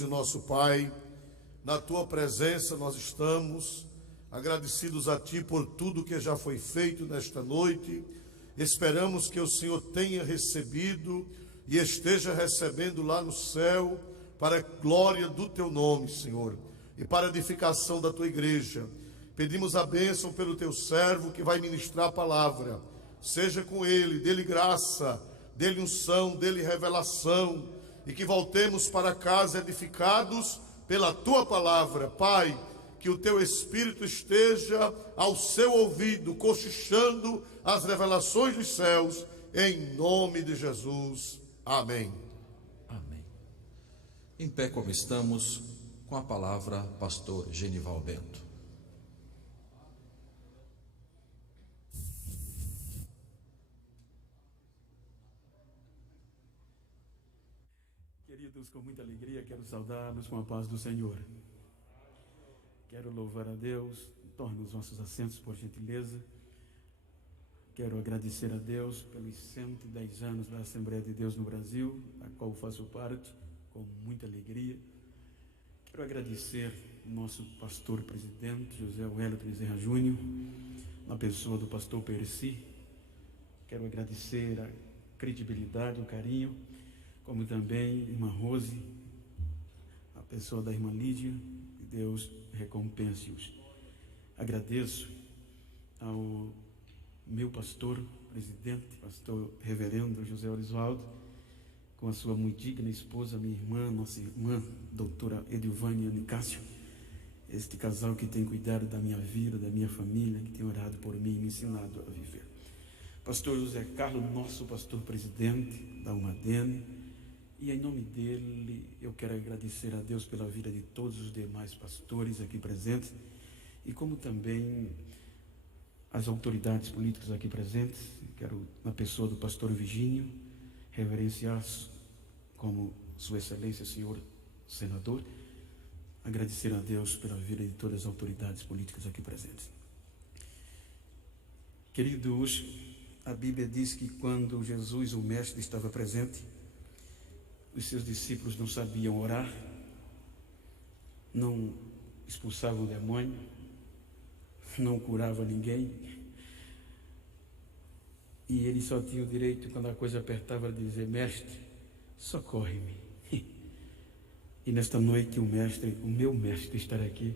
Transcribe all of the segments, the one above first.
E nosso Pai, na Tua presença nós estamos agradecidos a Ti por tudo que já foi feito nesta noite. Esperamos que o Senhor tenha recebido e esteja recebendo lá no céu, para a glória do Teu nome, Senhor, e para a edificação da Tua igreja. Pedimos a bênção pelo Teu servo que vai ministrar a palavra. Seja com ele, dê-lhe graça, dê-lhe unção, dê-lhe revelação, e que voltemos para casa edificados pela Tua palavra. Pai, que o Teu Espírito esteja ao seu ouvido, cochichando as revelações dos céus, em nome de Jesus. Amém. Amém. Em pé como estamos, com a palavra, pastor Genival Bento. Queridos, com muita alegria quero saudá-los com a paz do Senhor. Quero louvar a Deus. Torne os nossos assentos, por gentileza. Quero agradecer a Deus pelos 110 anos da Assembleia de Deus no Brasil, a qual faço parte com muita alegria. Quero agradecer o nosso pastor presidente, José Wellington Bezerra Júnior, na pessoa do pastor Percy. Quero agradecer a credibilidade, o carinho, como também irmã Rose, a pessoa da irmã Lídia. Que Deus recompense-os. Agradeço ao meu pastor presidente, pastor reverendo José Orisvaldo, com a sua muito digna esposa, minha irmã, nossa irmã, doutora Edilvânia Nicásio, este casal que tem cuidado da minha vida, da minha família, que tem orado por mim e me ensinado a viver. Pastor José Carlos, nosso pastor presidente da UMADENE, e em nome dele eu quero agradecer a Deus pela vida de todos os demais pastores aqui presentes, e como também as autoridades políticas aqui presentes. Quero, na pessoa do pastor Virgínio, reverenciar como Sua Excelência, senhor senador, agradecer a Deus pela vida de todas as autoridades políticas aqui presentes. Queridos, a Bíblia diz que quando Jesus, o Mestre, estava presente, os seus discípulos não sabiam orar, não expulsavam o demônio, não curava ninguém, e ele só tinha o direito, quando a coisa apertava, de dizer: Mestre, socorre-me. E nesta noite o meu mestre estará aqui,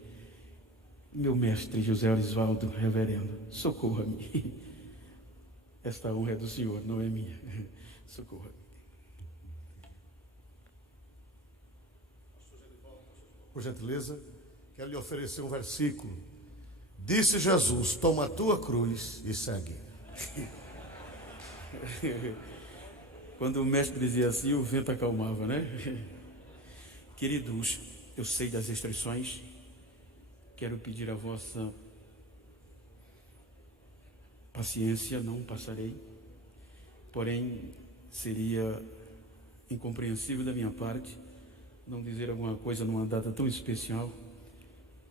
meu mestre José Orisvaldo, reverendo, socorra-me. Esta honra é do Senhor, não é minha. Socorra-me. Por gentileza, quero lhe oferecer um versículo. Disse Jesus: toma a tua cruz e segue. Quando o mestre dizia assim, o vento acalmava, né? Queridos, eu sei das restrições. Quero pedir a vossa paciência, não passarei. Porém, seria incompreensível da minha parte não dizer alguma coisa numa data tão especial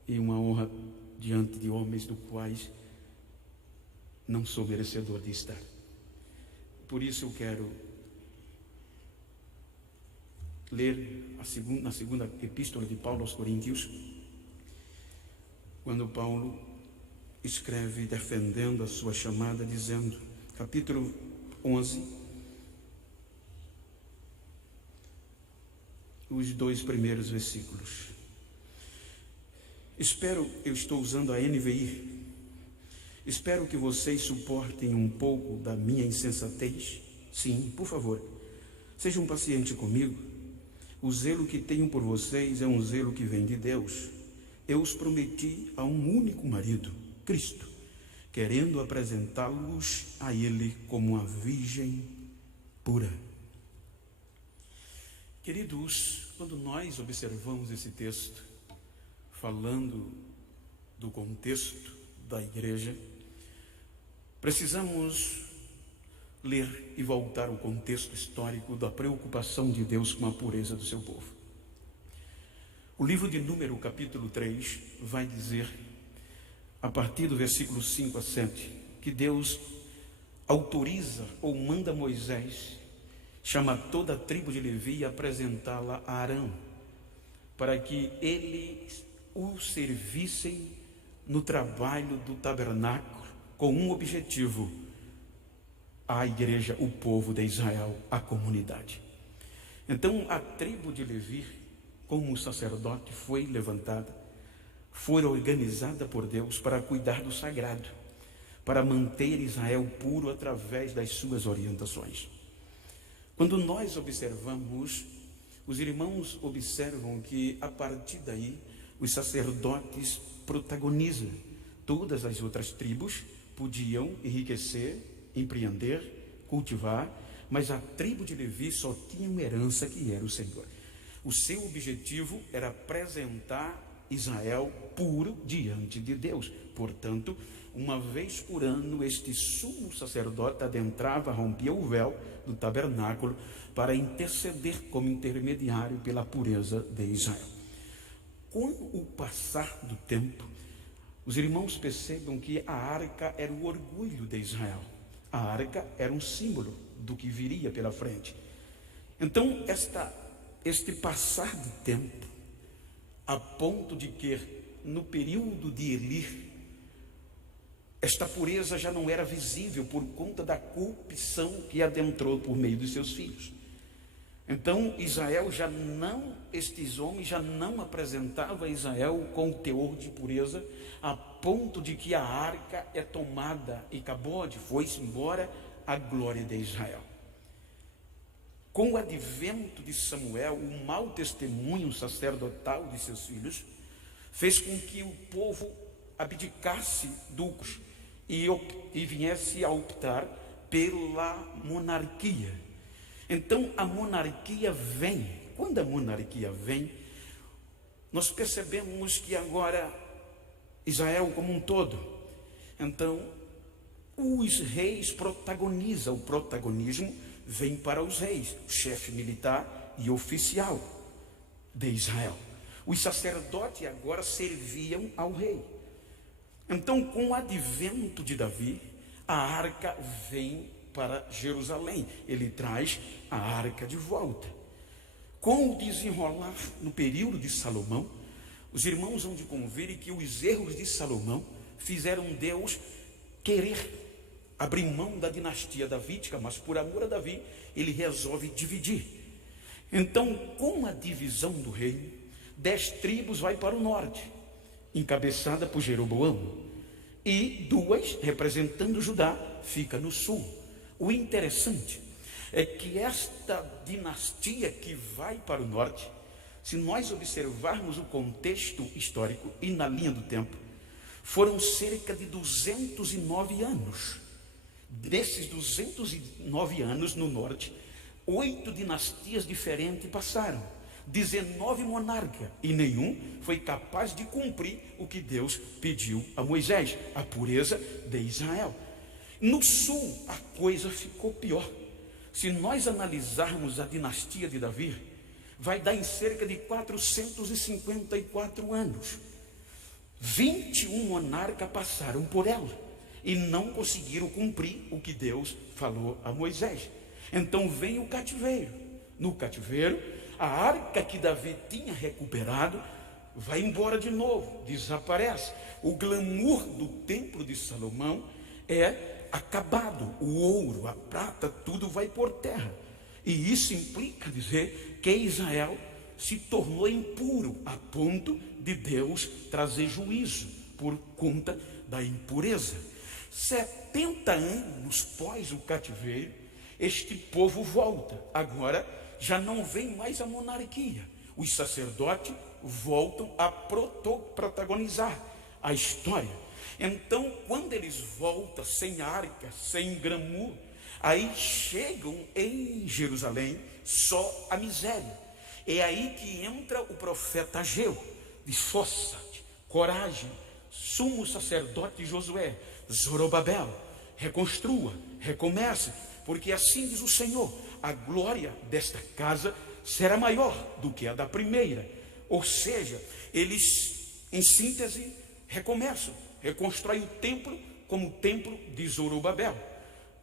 e uma honra diante de homens do quais não sou merecedor de estar. Por isso eu quero ler na segunda epístola de Paulo aos Coríntios, quando Paulo escreve defendendo a sua chamada, dizendo, capítulo 11, os 2 primeiros versículos. Eu estou usando a NVI. Espero que vocês suportem um pouco da minha insensatez. Sim, por favor, sejam pacientes comigo. O zelo que tenho por vocês é um zelo que vem de Deus. Eu os prometi a um único marido, Cristo, querendo apresentá-los a Ele como uma virgem pura. Queridos, quando nós observamos esse texto, falando do contexto da igreja, precisamos ler e voltar ao contexto histórico da preocupação de Deus com a pureza do seu povo. O livro de Número, capítulo 3, vai dizer, a partir do versículo 5 a 7, que Deus autoriza ou manda Moisés chamar toda a tribo de Levi e apresentá-la a Arão. para que eles o servissem no trabalho do tabernáculo, com um objetivo: a igreja, o povo de Israel, a comunidade. Então a tribo de Levi, como sacerdote, foi levantada, foi organizada por Deus para cuidar do sagrado, para manter Israel puro através das suas orientações. Quando nós observamos, os irmãos observam que a partir daí os sacerdotes protagonizam. Todas as outras tribos podiam enriquecer, empreender, cultivar, mas a tribo de Levi só tinha uma herança, que era o Senhor. O seu objetivo era apresentar Israel puro diante de Deus. Portanto, uma vez por ano, este sumo sacerdote adentrava, rompia o véu do tabernáculo para interceder como intermediário pela pureza de Israel. Com o passar do tempo, os irmãos percebam que a arca era o orgulho de Israel. A arca era um símbolo do que viria pela frente. Então, este passar do tempo, a ponto de que no período de Eli, esta pureza já não era visível por conta da corrupção que adentrou por meio dos seus filhos. Então estes homens já não apresentavam Israel com o teor de pureza, a ponto de que a arca é tomada e Cabode foi-se embora a glória de Israel. Com o advento de Samuel, o mau testemunho sacerdotal de seus filhos fez com que o povo abdicasse ducos e viesse a optar pela monarquia. Então a monarquia vem. Quando a monarquia vem, nós percebemos que agora Israel como um todo, então os reis protagonizam. O protagonismo vem para os reis, o chefe militar e oficial de Israel. Os sacerdotes agora serviam ao rei. Então, com o advento de Davi, a arca vem para Jerusalém. Ele traz a arca de volta. Com o desenrolar no período de Salomão, os irmãos vão de convir que os erros de Salomão fizeram Deus querer abrir mão da dinastia davídica, mas por amor a Davi, ele resolve dividir. Então, com a divisão do reino, 10 tribos vai para o norte, encabeçada por Jeroboão, e 2, representando Judá, fica no sul. O interessante é que esta dinastia que vai para o norte, se nós observarmos o contexto histórico e na linha do tempo, foram cerca de 209 anos. Desses 209 anos no norte, 8 dinastias diferentes passaram, 19 monarcas, e nenhum foi capaz de cumprir o que Deus pediu a Moisés, a pureza de Israel. No sul a coisa ficou pior. Se nós analisarmos a dinastia de Davi, vai dar em cerca de 454 anos. 21 monarcas passaram por ela e não conseguiram cumprir o que Deus falou a Moisés. Então vem o cativeiro. No cativeiro, a arca que Davi tinha recuperado vai embora de novo, desaparece. O glamour do templo de Salomão é acabado. O ouro, a prata, tudo vai por terra. E isso implica dizer que Israel se tornou impuro, a ponto de Deus trazer juízo por conta da impureza. 70 anos após o cativeiro, este povo volta. Agora já não vem mais a monarquia. Os sacerdotes voltam a protagonizar a história. Então, quando eles voltam sem arca, sem glamour, aí chegam em Jerusalém só a miséria. É aí que entra o profeta Ageu, de força, de coragem, sumo sacerdote Josué, Zorobabel, reconstrua, recomece, porque assim diz o Senhor: a glória desta casa será maior do que a da primeira. Ou seja, eles, em síntese, recomeçam, reconstrói o templo como o templo de Zorobabel.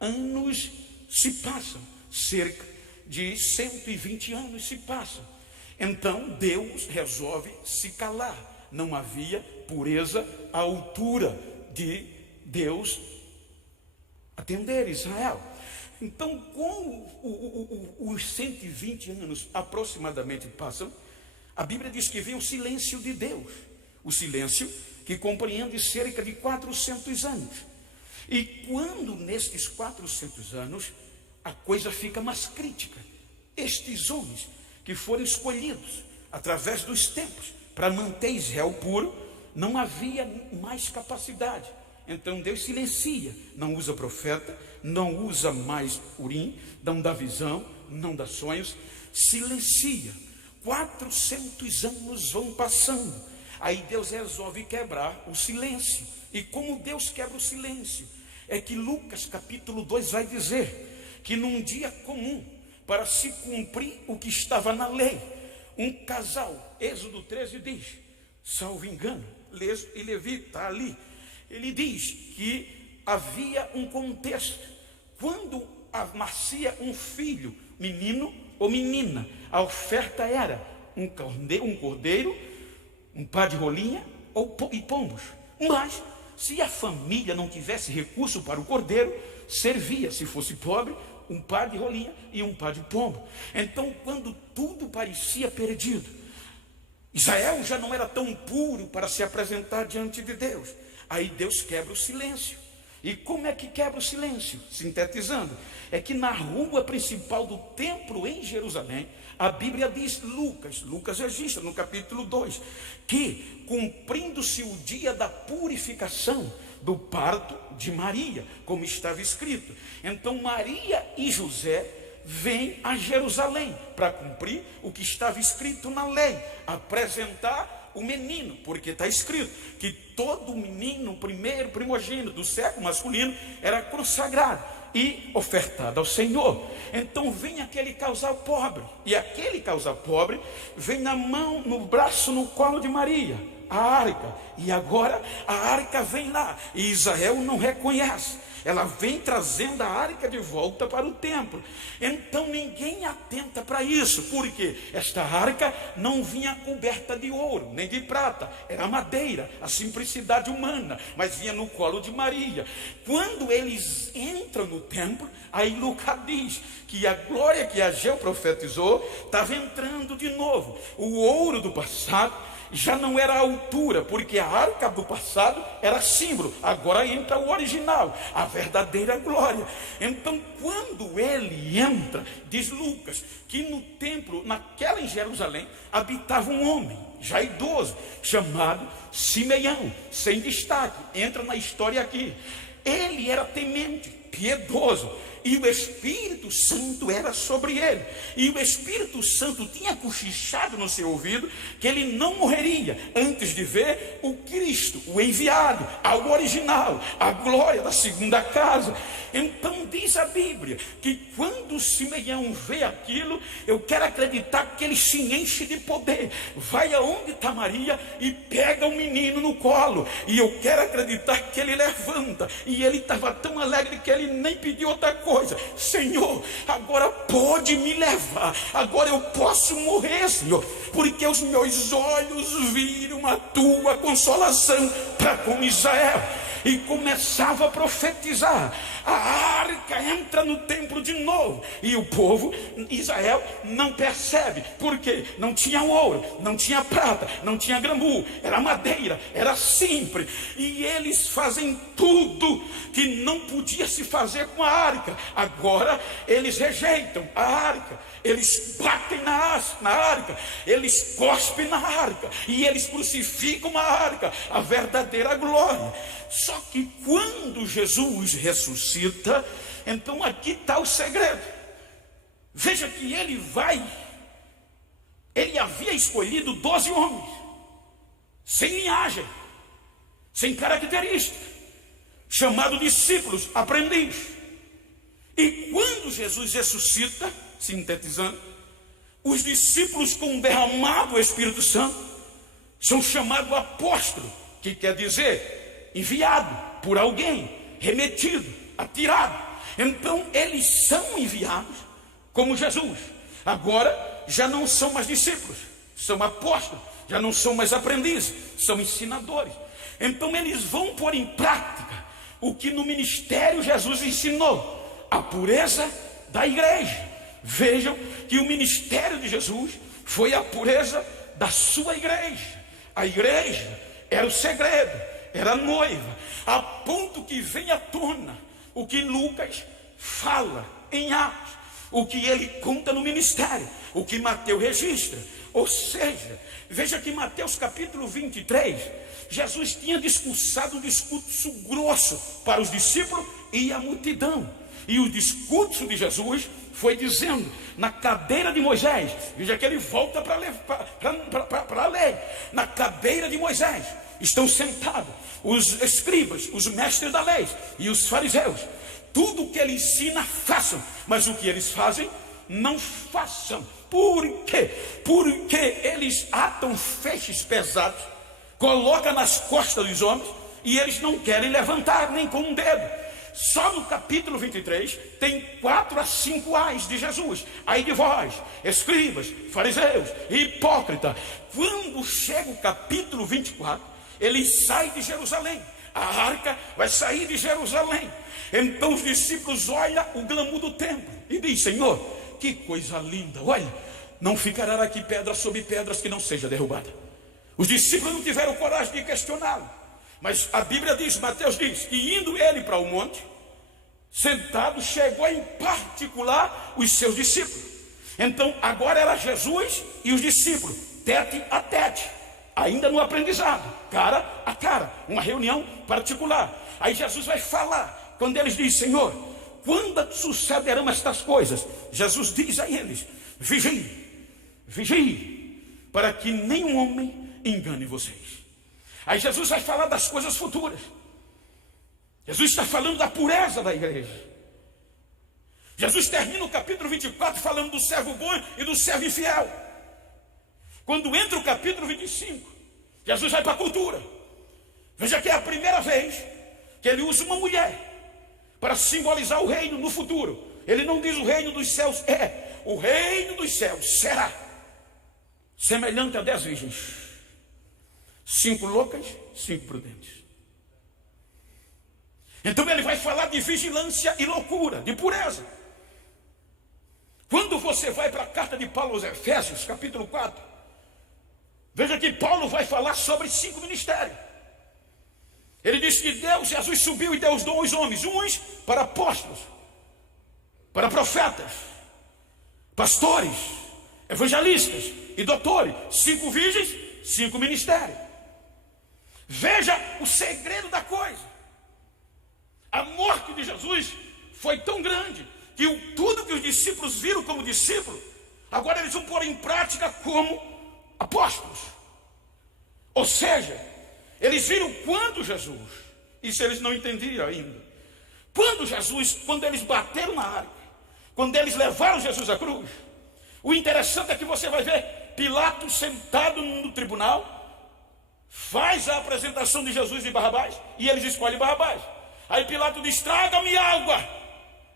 Anos se passam, cerca de 120 anos se passam, Então Deus resolve se calar. Não havia pureza à altura de Deus atender Israel. Então, como os 120 anos aproximadamente passam, a Bíblia diz que vem o silêncio de Deus. O silêncio que compreende cerca de 400 anos. E quando nestes 400 anos a coisa fica mais crítica, estes homens que foram escolhidos através dos tempos para manter Israel puro, não havia mais capacidade. Então Deus silencia, não usa profeta, não usa mais Urim, não dá visão, não dá sonhos, silencia. 400 anos vão passando, aí Deus resolve quebrar o silêncio. E como Deus quebra o silêncio? É que Lucas capítulo 2 vai dizer que num dia comum, para se cumprir o que estava na lei, um casal, Êxodo 13 diz, salvo engano, Leso e Levi está ali, ele diz que havia um contexto, quando nascia um filho, menino ou menina, a oferta era um cordeiro, um par de rolinha e pombos. Mas se a família não tivesse recurso para o cordeiro, servia, se fosse pobre, um par de rolinha e um par de pombo. Então, quando tudo parecia perdido, Israel já não era tão puro para se apresentar diante de Deus. Aí Deus quebra o silêncio. E como é que quebra o silêncio? Sintetizando, é que na rua principal do templo em Jerusalém, a Bíblia diz, Lucas registra no capítulo 2, que cumprindo-se o dia da purificação do parto de Maria, como estava escrito. Então Maria e José vêm a Jerusalém para cumprir o que estava escrito na lei, apresentar o menino, porque está escrito que todo menino, primeiro primogênito do sexo masculino, era consagrado e ofertado ao Senhor. Então vem aquele casal pobre, e aquele casal pobre vem na mão, no braço, no colo de Maria, a arca, e agora a arca vem lá, e Israel não reconhece. Ela vem trazendo a arca de volta para o templo. Então ninguém atenta para isso, porque esta arca não vinha coberta de ouro, nem de prata, era madeira, a simplicidade humana, mas vinha no colo de Maria. Quando eles entram no templo, aí Lucas diz que a glória que Ageu profetizou estava entrando de novo. O ouro do passado já não era a altura, porque a arca do passado era símbolo, agora entra o original, a verdadeira glória. Então quando ele entra, diz Lucas, que no templo, naquela em Jerusalém, habitava um homem, já idoso, chamado Simeão, sem destaque, entra na história aqui. Ele era temente, piedoso, e o Espírito Santo era sobre ele, e o Espírito Santo tinha cochichado no seu ouvido que ele não morreria antes de ver o Cristo, o enviado, algo original, a glória da segunda casa. Então diz a Bíblia que quando Simeão vê aquilo, eu quero acreditar que ele se enche de poder, vai aonde está Maria e pega o menino no colo, e eu quero acreditar que ele levanta, e ele estava tão alegre que ele nem pediu outra coisa. Senhor, agora pode me levar, agora eu posso morrer, Senhor, porque os meus olhos viram a tua consolação para com Israel. E começava a profetizar. A arca entra no templo de novo, e o povo, Israel, não percebe, porque não tinha ouro, não tinha prata, não tinha grambu, era madeira, era simples, e eles fazem tudo que não podia se fazer com a arca. Agora eles rejeitam a arca, eles batem na arca, eles cospem na arca, e eles crucificam a arca, a verdadeira glória. Só que quando Jesus ressuscita, então aqui está o segredo. Veja que ele havia escolhido 12 homens, sem linhagem, sem característica, chamado discípulos, aprendiz. E quando Jesus ressuscita, sintetizando, os discípulos com o derramado Espírito Santo são chamados apóstolos, que quer dizer enviado por alguém, remetido, atirado. Então eles são enviados como Jesus. Agora já não são mais discípulos, são apóstolos, já não são mais aprendizes, são ensinadores. Então eles vão pôr em prática o que no ministério Jesus ensinou, a pureza da igreja. Vejam que o ministério de Jesus foi a pureza da sua igreja. A igreja era o segredo, era a noiva, a ponto que vem à tona o que Lucas fala em Atos, o que ele conta no ministério, o que Mateus registra. Ou seja, veja que Mateus capítulo 23, Jesus tinha discursado um discurso grosso para os discípulos e a multidão. E o discurso de Jesus foi dizendo, na cadeira de Moisés, veja que ele volta para a lei, na cadeira de Moisés estão sentados os escribas, os mestres da lei e os fariseus. Tudo o que ele ensina, façam, mas o que eles fazem, não façam. Por quê? Porque eles atam feixes pesados, colocam nas costas dos homens, e eles não querem levantar nem com um dedo. Só no capítulo 23 tem 4 a 5 ais de Jesus. Ai de vós, escribas, fariseus e hipócritas. Quando chega o capítulo 24, ele sai de Jerusalém. A arca vai sair de Jerusalém. Então os discípulos olham o glamour do templo e diz: Senhor, que coisa linda, olha, não ficará aqui pedra sobre pedras que não seja derrubada. Os discípulos não tiveram coragem de questioná-lo, mas a Bíblia diz, Mateus diz, que indo ele para o monte, sentado, chegou em particular os seus discípulos. Então agora era Jesus e os discípulos, tete a tete, ainda no aprendizado, cara a cara, uma reunião particular. Aí Jesus vai falar, quando eles dizem: Senhor, quando sucederão estas coisas? Jesus diz a eles: vigiem, vigiem, para que nenhum homem engane vocês. Aí Jesus vai falar das coisas futuras. Jesus está falando da pureza da igreja. Jesus termina o capítulo 24 falando do servo bom e do servo infiel. Quando entra o capítulo 25, Jesus vai para a cultura. Veja que é a primeira vez que ele usa uma mulher para simbolizar o reino no futuro. Ele não diz o reino dos céus é, o reino dos céus será semelhante a 10 virgens, 5 loucas, 5 prudentes. Então ele vai falar de vigilância e loucura, de pureza. Quando você vai para a carta de Paulo aos Efésios, capítulo 4, veja que Paulo vai falar sobre 5 ministérios. Ele diz que Jesus subiu e deu os dons aos homens, uns para apóstolos, para profetas, pastores, evangelistas e doutores. 5 virgens, 5 ministérios. Veja o segredo da coisa. A morte de Jesus foi tão grande que tudo que os discípulos viram como discípulo, agora eles vão pôr em prática como apóstolos. Ou seja, eles viram quando Jesus, isso eles não entendiam ainda, quando eles bateram na arca, quando eles levaram Jesus à cruz, o interessante é que você vai ver Pilatos sentado no tribunal, faz a apresentação de Jesus e Barrabás, e eles escolhem Barrabás. Aí Pilatos diz: traga-me água,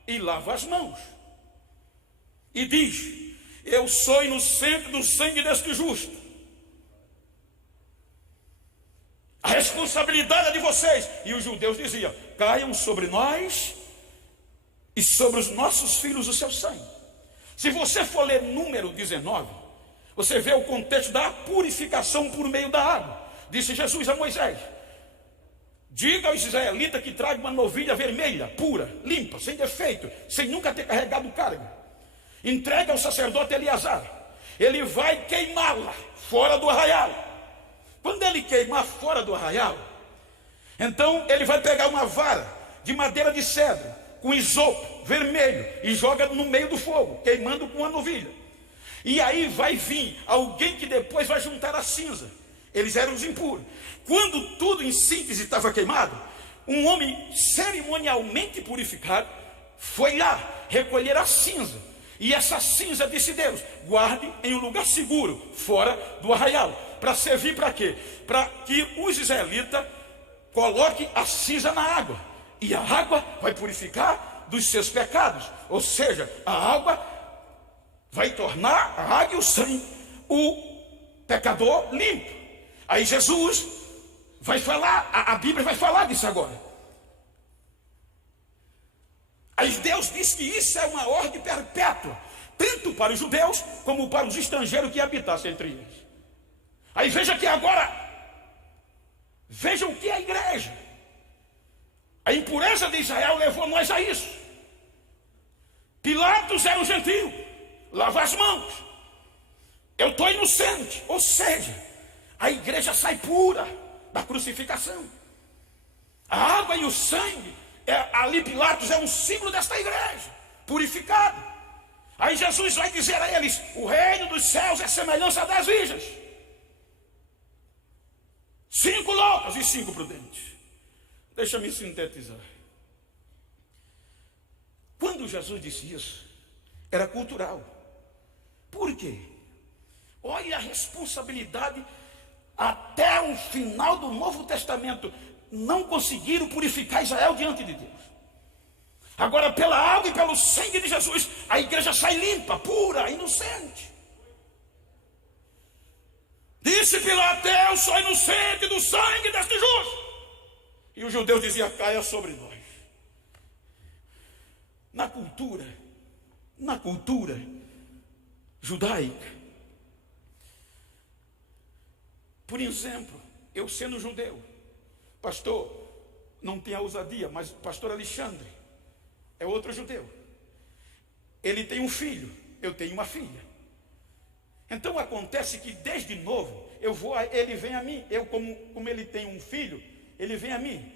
e lava as mãos, e diz: eu sou inocente do sangue deste justo, a responsabilidade é de vocês. E os judeus diziam: caiam sobre nós e sobre os nossos filhos o seu sangue. Se você for ler Número 19, você vê o contexto da purificação por meio da água. Disse Jesus a Moisés: diga aos israelitas que traga uma novilha vermelha, pura, limpa, sem defeito, sem nunca ter carregado carga. Entrega ao sacerdote Eleazar. Ele vai queimá-la fora do arraial. Quando ele queimar fora do arraial, então ele vai pegar uma vara de madeira de cedro, com isopo vermelho, e joga no meio do fogo, queimando com uma novilha. E aí vai vir alguém que depois vai juntar a cinza. Eles eram os impuros. Quando tudo em síntese estava queimado, um homem cerimonialmente purificado foi lá recolher a cinza. E essa cinza, disse Deus, guarde em um lugar seguro, fora do arraial. Para servir para quê? Para que os israelitas coloquem a cinza na água. E a água vai purificar dos seus pecados. Ou seja, a água vai tornar a água e o sangue o pecador limpo. Aí Jesus vai falar, a Bíblia vai falar disso agora. Aí Deus diz que isso é uma ordem perpétua, tanto para os judeus como para os estrangeiros que habitassem entre eles. Aí veja que agora, veja o que é a igreja. A impureza de Israel levou nós a isso. Pilatos era um gentio, lava as mãos. Eu estou inocente, ou seja, a igreja sai pura da crucificação. A água e o sangue, ali Pilatos é um símbolo desta igreja, purificada. Aí Jesus vai dizer a eles: o reino dos céus é semelhança das virgens. 5 loucas e 5 prudentes. Deixa-me sintetizar. Quando Jesus disse isso, era cultural. Por quê? Olha a responsabilidade. Até o final do Novo Testamento não conseguiram purificar Israel diante de Deus. Agora, pela água e pelo sangue de Jesus, a igreja sai limpa, pura, inocente. Disse Pilatos: eu sou inocente do sangue deste justo. E os judeus diziam: caia sobre nós. Na cultura judaica, por exemplo, eu sendo judeu, pastor, não tem a ousadia, mas o pastor Alexandre é outro judeu. Ele tem um filho, eu tenho uma filha. Então acontece que desde novo ele vem a mim. Eu, como ele tem um filho, ele vem a mim.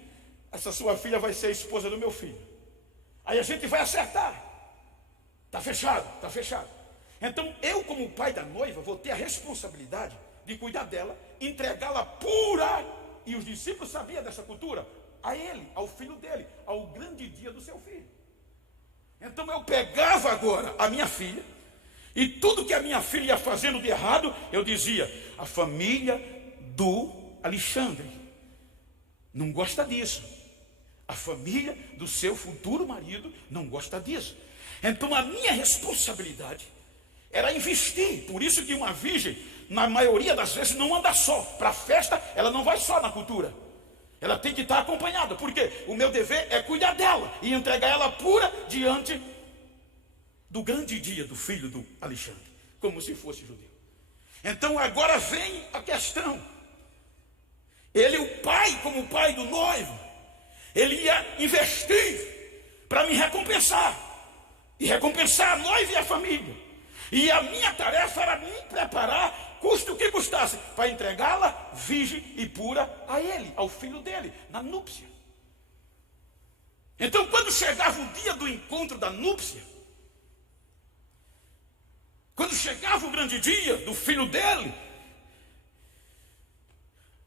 Essa sua filha vai ser a esposa do meu filho. Aí a gente vai acertar. Está fechado, está fechado. Então eu, como pai da noiva, vou ter a responsabilidade de cuidar dela, entregá-la pura. E os discípulos sabiam dessa cultura. A ele, ao filho dele, ao grande dia do seu filho. Então eu pegava agora a minha filha, e tudo que a minha filha ia fazendo de errado, eu dizia: a família do Alexandre não gosta disso. A família do seu futuro marido não gosta disso. Então a minha responsabilidade era investir. Por isso que uma virgem, na maioria das vezes, não anda só. Para a festa, ela não vai só na cultura. Ela tem que estar acompanhada. Porque o meu dever é cuidar dela e entregar ela pura diante do grande dia do filho do Alexandre, como se fosse judeu. Então agora vem a questão. Ele, o pai, como pai do noivo, ele ia investir para me recompensar, e recompensar a noiva e a família. E a minha tarefa era me preparar, custe o que custasse, para entregá-la virgem e pura a ele, ao filho dele, na núpcia. Então quando chegava o dia do encontro da núpcia, quando chegava o grande dia do filho dele,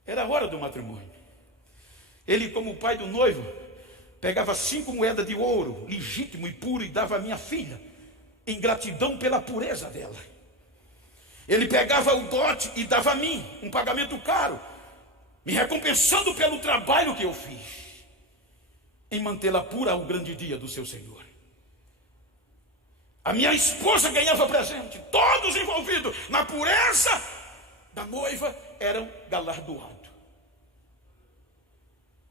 era a hora do matrimônio. Ele, como pai do noivo, pegava 5 moedas de ouro, legítimo e puro, e dava à minha filha, em gratidão pela pureza dela. Ele pegava o dote e dava a mim, um pagamento caro, me recompensando pelo trabalho que eu fiz, em mantê-la pura ao grande dia do seu Senhor. A minha esposa ganhava presente, todos envolvidos na pureza da noiva eram galardoados.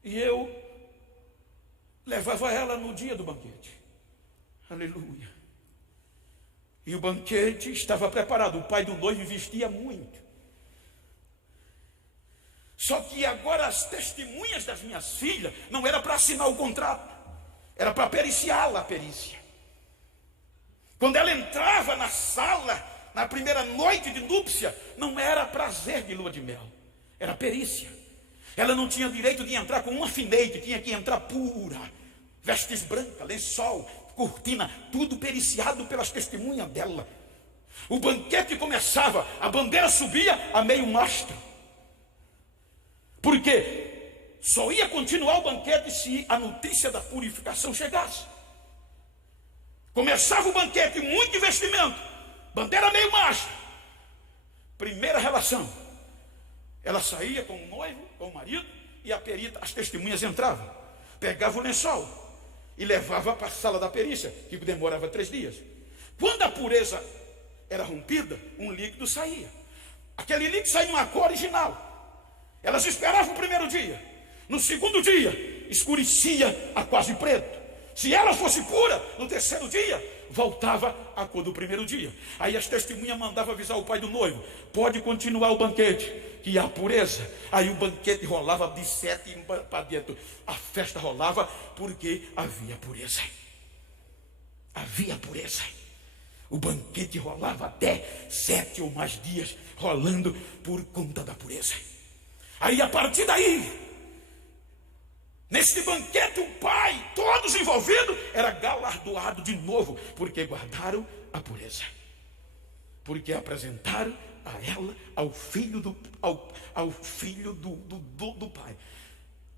E eu levava ela no dia do banquete. Aleluia. E o banquete estava preparado. O pai do noivo investia muito. Só que agora as testemunhas das minhas filhas não era para assinar o contrato, era para periciá-la a perícia. Quando ela entrava na sala, na primeira noite de núpcia, não era prazer de lua de mel, era perícia. Ela não tinha direito de entrar com um alfinete, tinha que entrar pura, vestes brancas, lençol, cortina, tudo periciado pelas testemunhas dela. O banquete começava, a bandeira subia a meio mastro, porque só ia continuar o banquete se a notícia da purificação chegasse. Começava o banquete, muito investimento, bandeira meio mastro, primeira relação. Ela saía com o noivo, com o marido, e a perita, as testemunhas entravam, pegava o lençol e levava para a sala da perícia, que demorava 3 dias. Quando a pureza era rompida, um líquido saía. Aquele líquido saía numa cor original. Elas esperavam o primeiro dia. No segundo dia, escurecia a quase preto. Se ela fosse pura, no terceiro dia, voltava à cor do primeiro dia. Aí as testemunhas mandavam avisar o pai do noivo: pode continuar o banquete, que há pureza. Aí o banquete rolava de 7 para dentro. A festa rolava porque havia pureza. Havia pureza. O banquete rolava até 7 ou mais dias, rolando por conta da pureza. Aí a partir daí, nesse banquete, o pai, todos envolvidos, era galardoado de novo, porque guardaram a pureza, porque apresentaram a ela, ao filho do pai,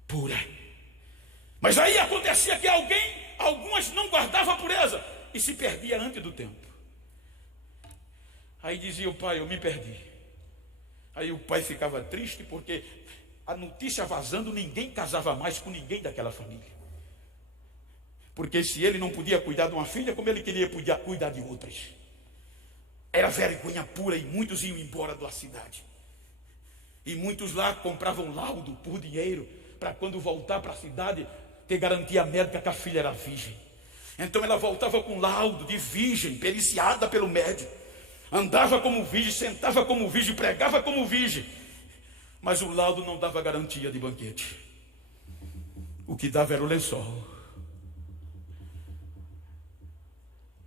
pura. Mas aí acontecia que algumas não guardavam a pureza e se perdia antes do tempo. Aí dizia o pai: eu me perdi. Aí o pai ficava triste, porque a notícia vazando, ninguém casava mais com ninguém daquela família. Porque se ele não podia cuidar de uma filha, como ele queria cuidar de outras? Era vergonha pura, e muitos iam embora da cidade. E muitos lá compravam laudo por dinheiro, para quando voltar para a cidade, ter garantia médica que a filha era virgem. Então ela voltava com laudo de virgem, periciada pelo médico. Andava como virgem, sentava como virgem, pregava como virgem. Mas o laudo não dava garantia de banquete. O que dava era o lençol.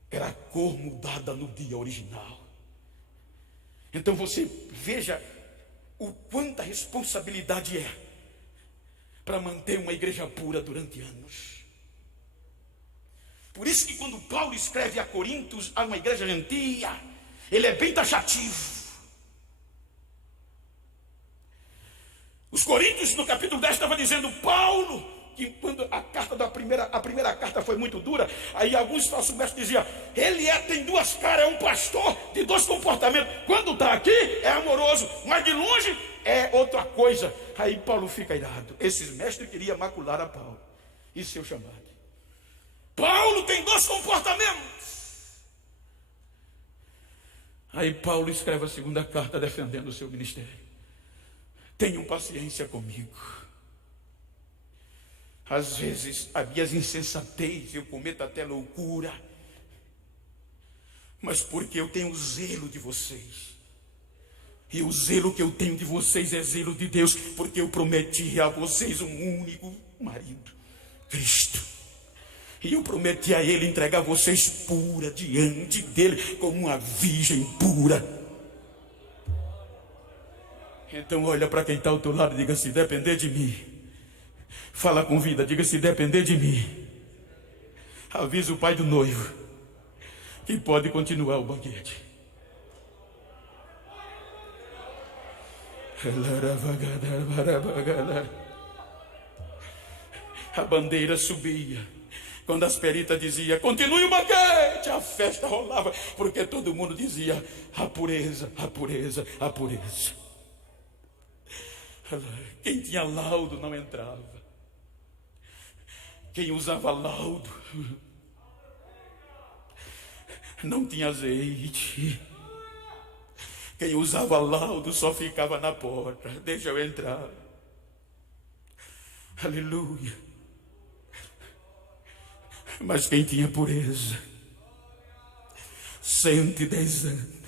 Era a cor mudada no dia original. Então você veja o quanta responsabilidade é para manter uma igreja pura durante anos. Por isso que quando Paulo escreve a Coríntios, a uma igreja gentia, ele é bem taxativo. Os Coríntios, no capítulo 10, estava dizendo: Paulo, que quando a primeira carta foi muito dura, aí alguns falsos mestres diziam: ele tem duas caras, é um pastor de dois comportamentos. Quando está aqui é amoroso, mas de longe é outra coisa. Aí Paulo fica irado. Esses mestres queriam macular a Paulo e seu chamado. Paulo tem dois comportamentos. Aí Paulo escreve a segunda carta defendendo o seu ministério: tenham paciência comigo. Às vezes, as minhas insensatez, eu cometo até loucura. Mas porque eu tenho zelo de vocês. E o zelo que eu tenho de vocês é zelo de Deus. Porque eu prometi a vocês um único marido, Cristo. E eu prometi a Ele entregar vocês pura diante dEle, como uma virgem pura. Então olha para quem está ao teu lado e diga: se depender de mim. Fala com vida, diga: se depender de mim. Avisa o pai do noivo que pode continuar o banquete. A bandeira subia. Quando as peritas diziam: continue o banquete, a festa rolava, porque todo mundo dizia: a pureza, a pureza, a pureza. Quem tinha laudo não entrava. Quem usava laudo não tinha azeite. Quem usava laudo só ficava na porta: deixa eu entrar. Aleluia. Mas quem tinha pureza, 110 anos.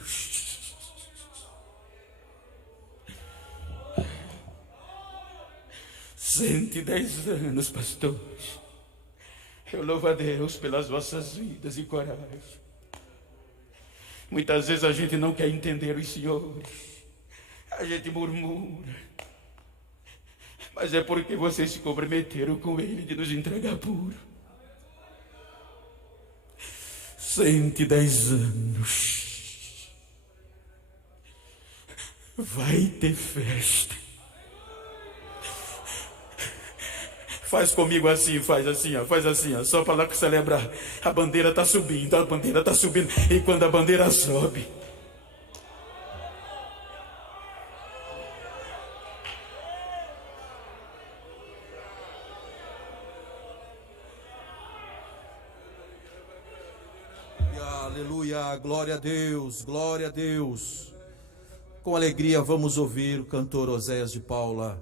110 anos, pastores. Eu louvo a Deus pelas vossas vidas e coragem. Muitas vezes a gente não quer entender os senhores. A gente murmura. Mas é porque vocês se comprometeram com Ele de nos entregar puro. 110 anos. Vai ter festa. Faz comigo assim, faz assim, ó, só para lá celebrar. A bandeira está subindo, a bandeira está subindo. E quando a bandeira sobe, aleluia, glória a Deus, glória a Deus. Com alegria vamos ouvir o cantor Oséias de Paula,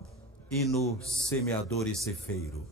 hino Semeador e Cefeiro.